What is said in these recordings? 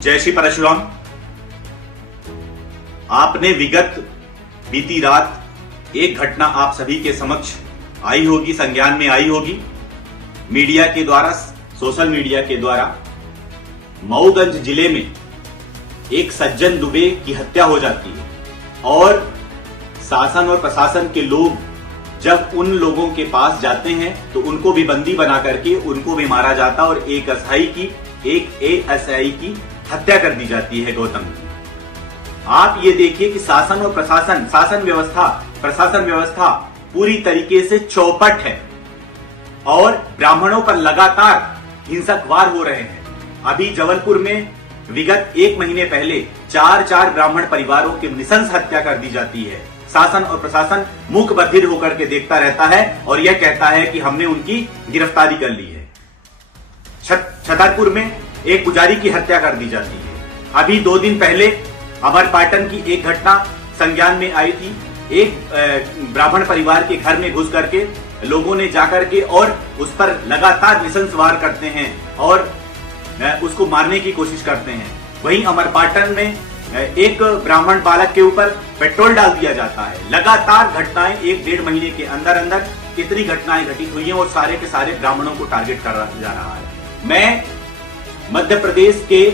जय श्री परशुराम। आपने बीती रात एक घटना आप सभी के समक्ष आई होगी, संज्ञान में आई होगी। मीडिया के द्वारा, सोशल मीडिया के द्वारा मऊगंज जिले में एक सज्जन दुबे की हत्या हो जाती है और शासन और प्रशासन के लोग जब उन लोगों के पास जाते हैं तो उनको भी बंदी बना करके उनको भी मारा जाता और एक एएसआई की हत्या कर दी जाती है गौतम की। आप ये देखिए कि शासन और प्रशासन व्यवस्था पूरी तरीके से चौपट है और ब्राह्मणों पर लगातार हिंसक वार हो रहे हैं। अभी जबलपुर में विगत एक महीने पहले चार ब्राह्मण परिवारों की नृशंस हत्या कर दी जाती है। शासन और प्रशासन मूक बधिर होकर के देखता रहता है और यह कहता है कि हमने उनकी गिरफ्तारी कर ली है। छतरपुर में एक पुजारी की हत्या कर दी जाती है। अभी 2 दिन पहले अमरपाटन की एक घटना संज्ञान में आई थी। एक ब्राह्मण परिवार के घर में घुस करके लोगों ने जाकर के और उस पर लगातार नृशंस वार करते हैं और उसको मारने की कोशिश करते हैं। वहीं अमरपाटन में एक ब्राह्मण बालक के ऊपर पेट्रोल डाल दिया जाता है। लगातार घटनाएं 1-1.5 महीने के अंदर कितनी घटनाएं घटित हुई हैं और सारे के सारे ब्राह्मणों को टारगेट कर जा रहा है। मैं मध्य प्रदेश के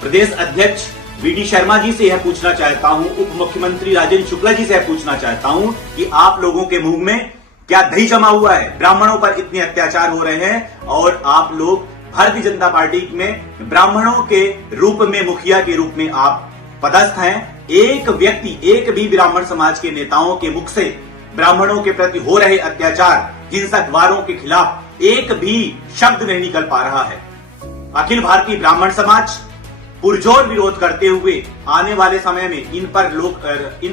प्रदेश अध्यक्ष वीडी शर्मा जी से यह पूछना चाहता हूं, उप मुख्यमंत्री राजेंद्र शुक्ला जी से यह पूछना चाहता हूं कि आप लोगों के मुंह में क्या दही जमा हुआ है? ब्राह्मणों पर इतने अत्याचार हो रहे हैं और आप लोग भारतीय जनता पार्टी में ब्राह्मणों के रूप में, मुखिया के रूप में आप पदस्थ हैं। एक व्यक्ति, एक भी ब्राह्मण समाज के नेताओं के मुख से ब्राह्मणों के प्रति हो रहे अत्याचार, हिंसक वारों के खिलाफ एक भी शब्द नहीं निकल पा रहा है। अखिल भारतीय ब्राह्मण समाज पुरजोर विरोध करते हुए आने वाले समय में इन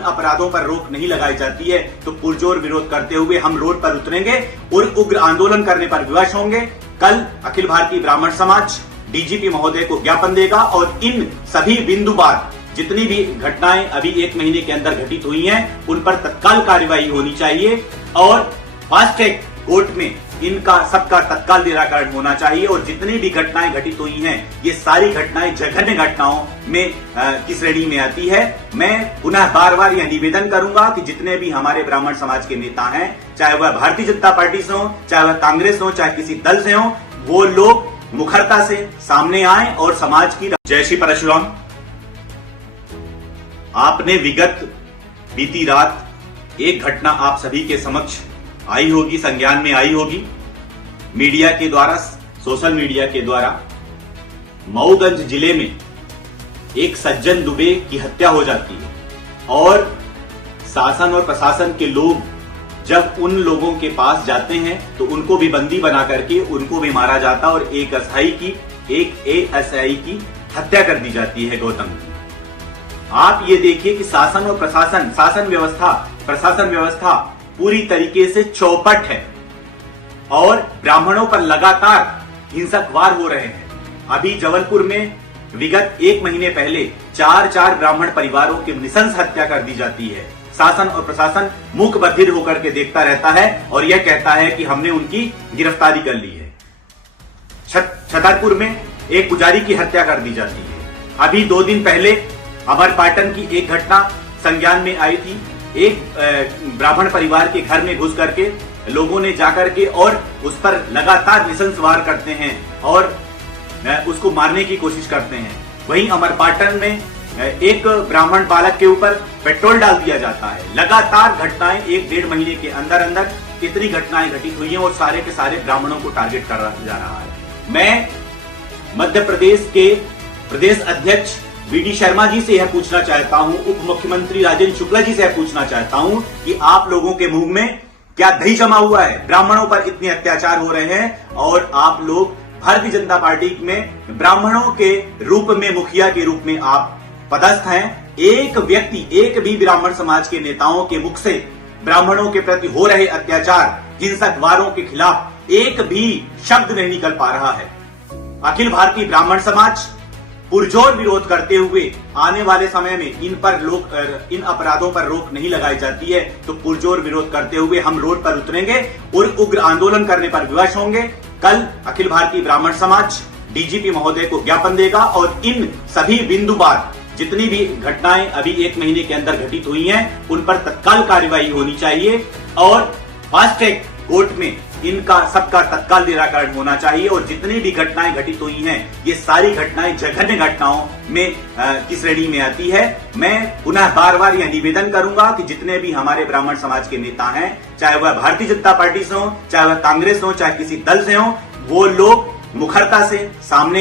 अपराधों पर रोक नहीं लगाई जाती है तो पुरजोर विरोध करते हुए हम रोड पर उतरेंगे और उग्र आंदोलन करने पर विवश होंगे। कल अखिल भारतीय ब्राह्मण समाज डीजीपी महोदय को ज्ञापन देगा और इन सभी बिंदुवार जितनी भी घटनाएं अभी 1 महीने के अंदर घटित हुई हैं उन पर तत्काल कार्रवाई होनी चाहिए और फास्ट ट्रैक कोर्ट में इनका सबका तत्काल निराकरण होना चाहिए। और जितनी भी घटनाएं घटित हुई हैं ये सारी घटनाएं जघन्य घटनाओं में की श्रेणी में आती है। मैं पुनः बार यह निवेदन करूंगा कि जितने भी हमारे ब्राह्मण समाज के नेता हैं, चाहे वह भारतीय जनता पार्टी से हो, चाहे वह कांग्रेस हो, चाहे किसी दल से हो, वो लोग मुखरता से सामने आए और समाज की। जय श्री परशुराम। आपने बीती रात एक घटना आप सभी के समक्ष आई होगी, संज्ञान में आई होगी। मीडिया के द्वारा, सोशल मीडिया के द्वारा मऊगंज जिले में एक सज्जन दुबे की हत्या हो जाती है और शासन और प्रशासन के लोग जब उन लोगों के पास जाते हैं तो उनको भी बंदी बना करके उनको भी मारा जाता और एक एएसआई की हत्या कर दी जाती है गौतम की। आप ये देखिए कि शासन और प्रशासन व्यवस्था पूरी तरीके से चौपट है और ब्राह्मणों पर लगातार हिंसक वार हो रहे हैं। अभी जबलपुर में विगत 1 महीने पहले चार ब्राह्मण परिवारों की नृशंस हत्या कर दी जाती है। शासन और प्रशासन मूक बधिर होकर के देखता रहता है और यह कहता है कि हमने उनकी गिरफ्तारी कर ली है। छतरपुर में एक पुजारी की हत्या कर दी जाती है। अभी 2 दिन पहले अमरपाटन की एक घटना संज्ञान में आई थी। एक ब्राह्मण परिवार के घर में घुस करके लोगों ने जाकर के और उस पर लगातार नृशंस वार करते हैं और उसको मारने की कोशिश करते हैं। वहीं अमरपाटन में एक ब्राह्मण बालक के ऊपर पेट्रोल डाल दिया जाता है। लगातार घटनाएं 1-1.5 महीने के अंदर कितनी घटनाएं घटित हुई हैं और सारे के सारे ब्राह्मणों को टारगेट कर जा रहा है। मैं मध्य प्रदेश के प्रदेश अध्यक्ष वीडी शर्मा जी से यह पूछना चाहता हूं, उप मुख्यमंत्री राजेंद्र शुक्ला जी से यह पूछना चाहता हूं कि आप लोगों के मुंह में क्या दही जमा हुआ है? ब्राह्मणों पर इतने अत्याचार हो रहे हैं और आप लोग भारतीय जनता पार्टी में ब्राह्मणों के रूप में, मुखिया के रूप में आप पदस्थ हैं। एक व्यक्ति, एक भी ब्राह्मण समाज के नेताओं के मुख से ब्राह्मणों के प्रति हो रहे अत्याचार, हिंसक वारों के खिलाफ एक भी शब्द नहीं निकल पा रहा है। अखिल भारतीय ब्राह्मण समाज पुरजोर विरोध करते हुए आने वाले समय में इन अपराधों पर रोक नहीं लगाई जाती है तो पुरजोर विरोध करते हुए हम रोड पर उतरेंगे और उग्र आंदोलन करने पर विवश होंगे। कल अखिल भारतीय ब्राह्मण समाज डीजीपी महोदय को ज्ञापन देगा और इन सभी बिंदुवार जितनी भी घटनाएं अभी 1 महीने के अंदर घटित हुई हैं, उन पर तत्काल कार्रवाई होनी चाहिए और फास्ट ट्रैक कोर्ट में इनका सबका तत्काल निराकरण होना चाहिए। और जितनी भी घटनाएं घटित हुई हैं, ये सारी घटनाएं जघन्य घटनाओं में की श्रेणी में आती है। मैं पुनः बार बार यह निवेदन करूंगा कि जितने भी हमारे ब्राह्मण समाज के नेता हैं, चाहे वह भारतीय जनता पार्टी से हो, चाहे वह कांग्रेस हो, चाहे किसी दल से हो, वो लोग मुखरता से सामने